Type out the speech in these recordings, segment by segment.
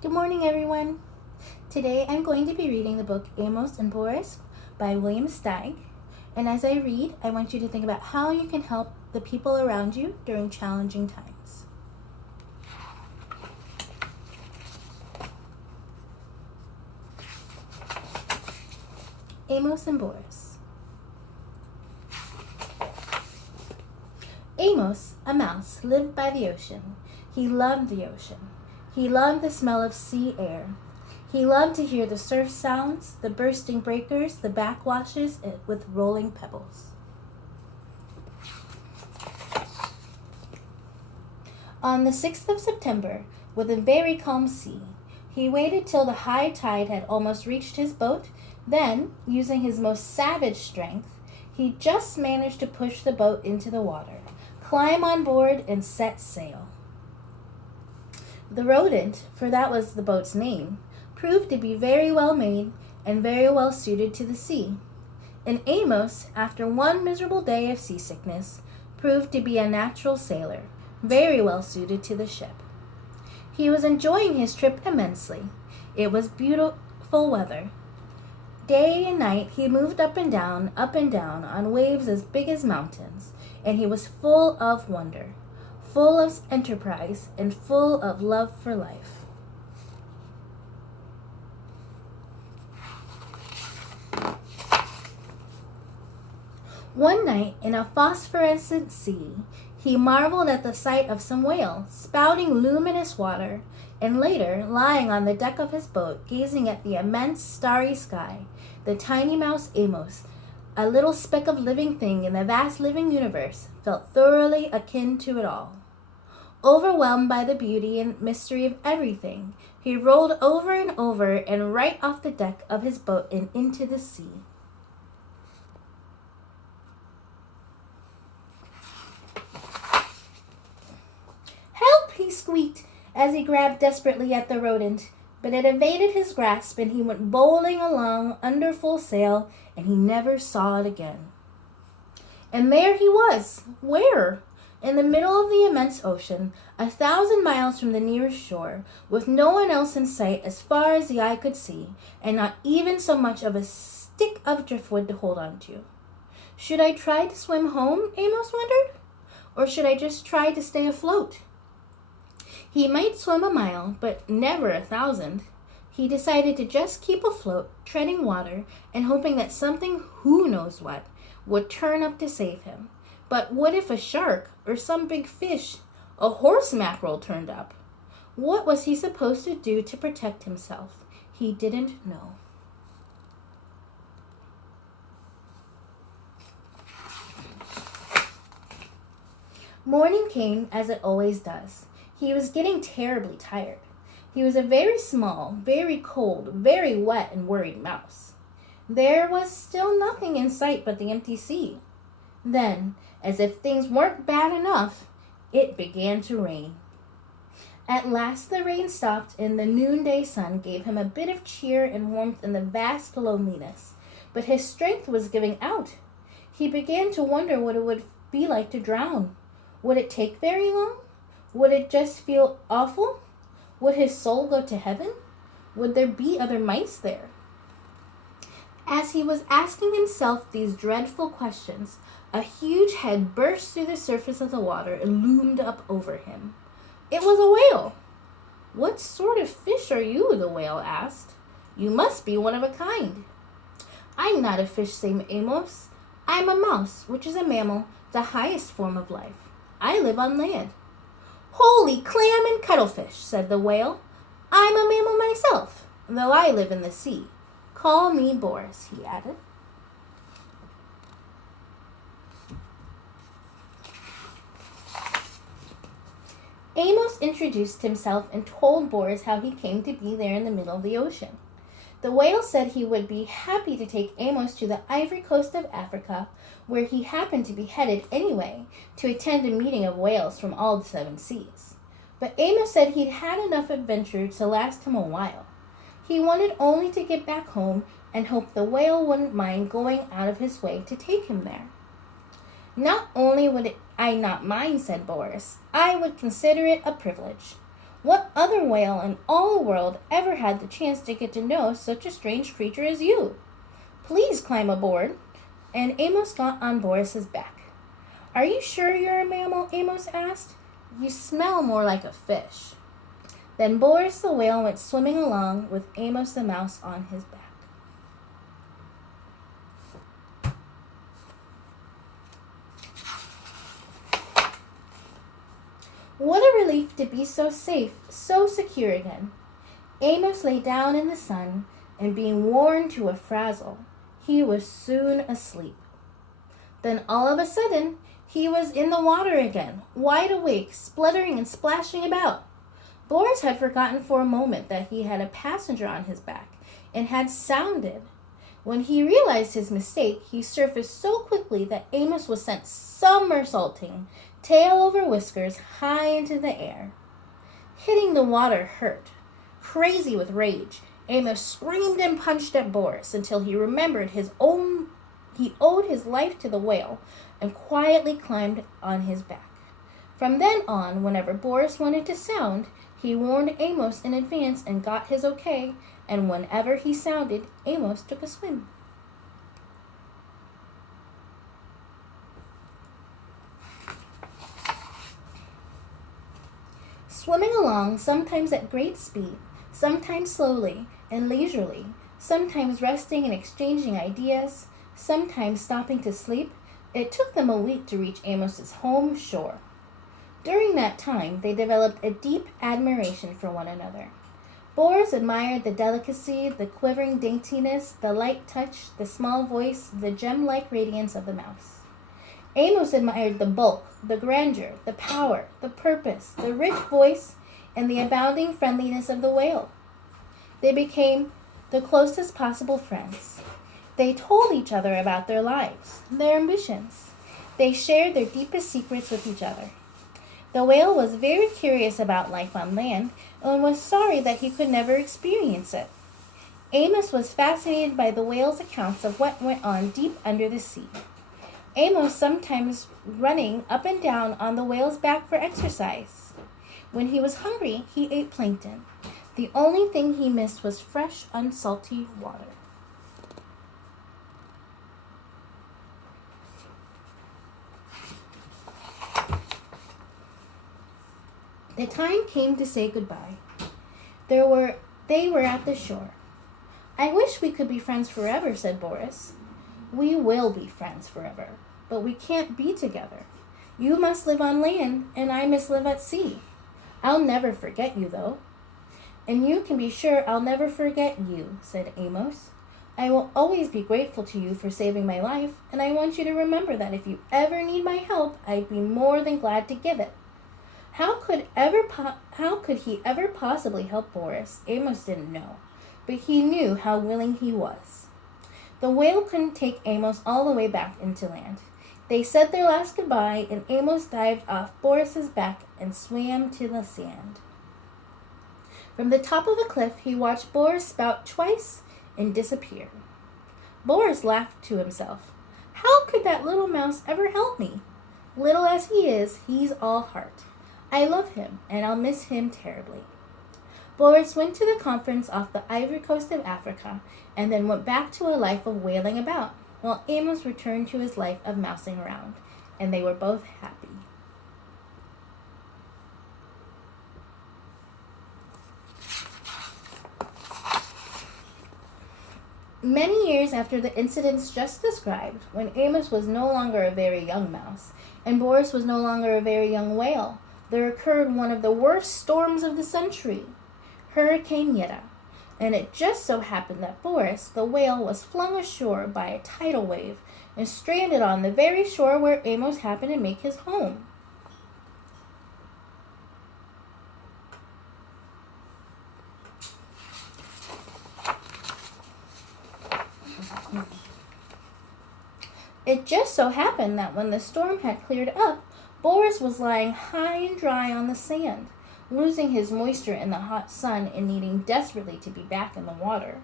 Good morning, everyone. Today I'm going to be reading the book Amos and Boris by William Steig. And as I read, I want you to think about how you can help the people around you during challenging times. Amos and Boris. Amos, a mouse, lived by the ocean. He loved the ocean. He loved the smell of sea air. He loved to hear the surf sounds, the bursting breakers, the backwashes with rolling pebbles. On the 6th of September, with a very calm sea, he waited till the high tide had almost reached his boat. Then, using his most savage strength, he just managed to push the boat into the water, climb on board, and set sail. The rodent, for that was the boat's name, proved to be very well made and very well suited to the sea. And Amos, after one miserable day of seasickness, proved to be a natural sailor, very well suited to the ship. He was enjoying his trip immensely. It was beautiful weather. Day and night he moved up and down on waves as big as mountains, and he was full of wonder, full of enterprise, and full of love for life. One night, in a phosphorescent sea, he marveled at the sight of some whale, spouting luminous water, and later, lying on the deck of his boat, gazing at the immense starry sky, the tiny mouse Amos, a little speck of living thing in the vast living universe, felt thoroughly akin to it all. Overwhelmed by the beauty and mystery of everything, he rolled over and right off the deck of his boat and into the sea. "Help!" he squeaked as he grabbed desperately at the rodent, but it evaded his grasp and he went bowling along under full sail, and he never saw it again. And there he was. Where? In the middle of the immense ocean, 1,000 miles from the nearest shore, with no one else in sight as far as the eye could see, and not even so much of a stick of driftwood to hold on to. Should I try to swim home, Amos wondered? Or should I just try to stay afloat? He might swim a mile, but never 1,000. He decided to just keep afloat, treading water, and hoping that something, who knows what, would turn up to save him. But what if a shark, or some big fish, a horse mackerel turned up? What was he supposed to do to protect himself? He didn't know. Morning came, as it always does. He was getting terribly tired. He was a very small, very cold, very wet and worried mouse. There was still nothing in sight but the empty sea. Then, as if things weren't bad enough, it began to rain. At last the rain stopped, and the noonday sun gave him a bit of cheer and warmth in the vast loneliness. But his strength was giving out. He began to wonder what it would be like to drown. Would it take very long? Would it just feel awful? Would his soul go to heaven? Would there be other mice there? As he was asking himself these dreadful questions, a huge head burst through the surface of the water and loomed up over him. It was a whale. "What sort of fish are you?" the whale asked. "You must be one of a kind." "I'm not a fish," said Amos. "I'm a mouse, which is a mammal, the highest form of life. I live on land." "Holy clam and cuttlefish," said the whale. "I'm a mammal myself, though I live in the sea. Call me Boris," he added. Amos introduced himself and told Boris how he came to be there in the middle of the ocean. The whale said he would be happy to take Amos to the Ivory Coast of Africa, where he happened to be headed anyway, to attend a meeting of whales from all the 7 seas. But Amos said he'd had enough adventure to last him a while. He wanted only to get back home and hoped the whale wouldn't mind going out of his way to take him there. "Not only would I not mind," said Boris, "I would consider it a privilege. What other whale in all the world ever had the chance to get to know such a strange creature as you? Please climb aboard." And Amos got on Boris's back. "Are you sure you're a mammal?" Amos asked. "You smell more like a fish." Then Boris the whale went swimming along with Amos the mouse on his back. What a relief to be so safe, so secure again. Amos lay down in the sun, and being worn to a frazzle, he was soon asleep. Then all of a sudden, he was in the water again, wide awake, spluttering and splashing about. Boris had forgotten for a moment that he had a passenger on his back, and had sounded. When he realized his mistake, he surfaced so quickly that Amos was sent somersaulting, tail over whiskers, high into the air. Hitting the water hurt. Crazy with rage, Amos screamed and punched at Boris until he remembered he owed his life to the whale, and quietly climbed on his back. From then on, whenever Boris wanted to sound, he warned Amos in advance and got his okay, and whenever he sounded, Amos took a swim. Swimming along, sometimes at great speed, sometimes slowly and leisurely, sometimes resting and exchanging ideas, sometimes stopping to sleep, it took them a week to reach Amos's home shore. During that time, they developed a deep admiration for one another. Boris admired the delicacy, the quivering daintiness, the light touch, the small voice, the gem-like radiance of the mouse. Amos admired the bulk, the grandeur, the power, the purpose, the rich voice, and the abounding friendliness of the whale. They became the closest possible friends. They told each other about their lives, their ambitions. They shared their deepest secrets with each other. The whale was very curious about life on land and was sorry that he could never experience it. Amos was fascinated by the whale's accounts of what went on deep under the sea. Amos sometimes running up and down on the whale's back for exercise. When he was hungry, he ate plankton. The only thing he missed was fresh, unsalty water. The time came to say goodbye. They were at the shore. "I wish we could be friends forever," said Boris. "We will be friends forever, but we can't be together. You must live on land, and I must live at sea. I'll never forget you, though." "And you can be sure I'll never forget you," said Amos. "I will always be grateful to you for saving my life, and I want you to remember that if you ever need my help, I'd be more than glad to give it." How could he ever possibly help Boris? Amos didn't know, but he knew how willing he was. The whale couldn't take Amos all the way back into land. They said their last goodbye, and Amos dived off Boris's back and swam to the sand. From the top of a cliff, he watched Boris spout twice and disappear. Boris laughed to himself. How could that little mouse ever help me? Little as he is, he's all heart. I love him, and I'll miss him terribly. Boris went to the conference off the Ivory Coast of Africa, and then went back to a life of whaling about, while Amos returned to his life of mousing around, and they were both happy. Many years after the incidents just described, when Amos was no longer a very young mouse, and Boris was no longer a very young whale, there occurred one of the worst storms of the century, Hurricane Yetta, and it just so happened that Boris, the whale, was flung ashore by a tidal wave and stranded on the very shore where Amos happened to make his home. It just so happened that when the storm had cleared up, Boris was lying high and dry on the sand, losing his moisture in the hot sun and needing desperately to be back in the water.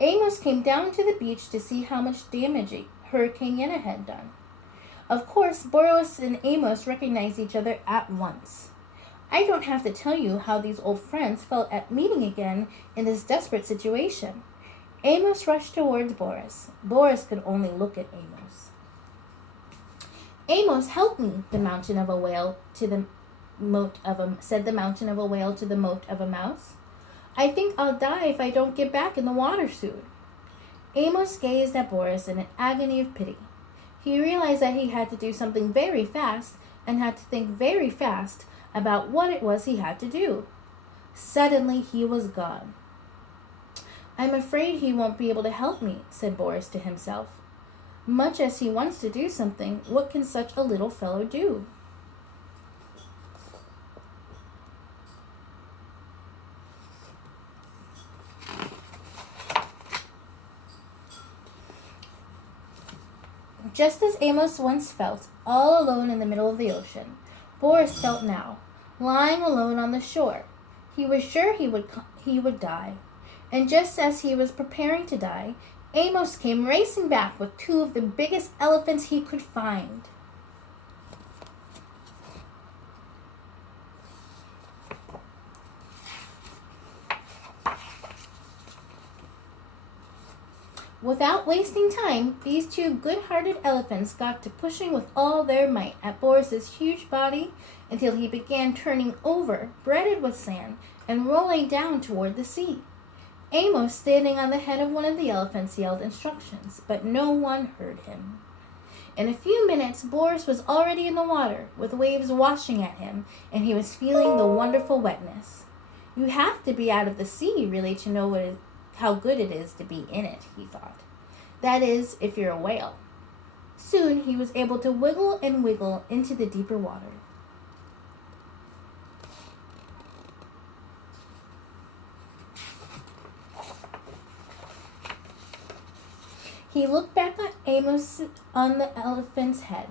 Amos came down to the beach to see how much damage Hurricane Yetta had done. Of course, Boris and Amos recognized each other at once. I don't have to tell you how these old friends felt at meeting again in this desperate situation. Amos rushed towards Boris. Boris could only look at Amos. Amos, help me, the mountain of a whale to the moat of a said the mountain of a whale to the moat of a mouse. I think I'll die if I don't get back in the water soon. Amos gazed at Boris in an agony of pity. He realized that he had to do something very fast and had to think very fast about what it was he had to do. Suddenly he was gone. I'm afraid he won't be able to help me, said Boris to himself. Much as he wants to do something, what can such a little fellow do? Just as Amos once felt, all alone in the middle of the ocean, Boris felt now, lying alone on the shore. He was sure he would die. And just as he was preparing to die, Amos came racing back with two of the biggest elephants he could find. Without wasting time, these two good-hearted elephants got to pushing with all their might at Boris's huge body until he began turning over, breaded with sand, and rolling down toward the sea. Amos, standing on the head of one of the elephants, yelled instructions, but no one heard him. In a few minutes, Boris was already in the water, with waves washing at him, and he was feeling the wonderful wetness. You have to be out of the sea, really, to know how good it is to be in it, he thought. That is, if you're a whale. Soon he was able to wiggle and wiggle into the deeper water. He looked back at Amos on the elephant's head.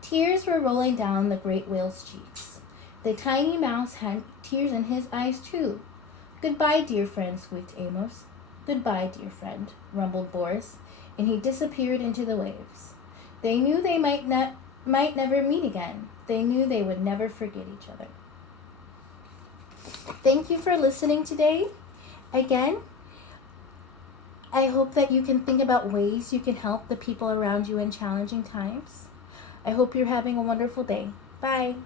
Tears were rolling down the great whale's cheeks. The tiny mouse had tears in his eyes, too. Goodbye, dear friend, squeaked Amos. Goodbye, dear friend, rumbled Boris, and he disappeared into the waves. They knew they might never meet again. They knew they would never forget each other. Thank you for listening today. Again, I hope that you can think about ways you can help the people around you in challenging times. I hope you're having a wonderful day. Bye.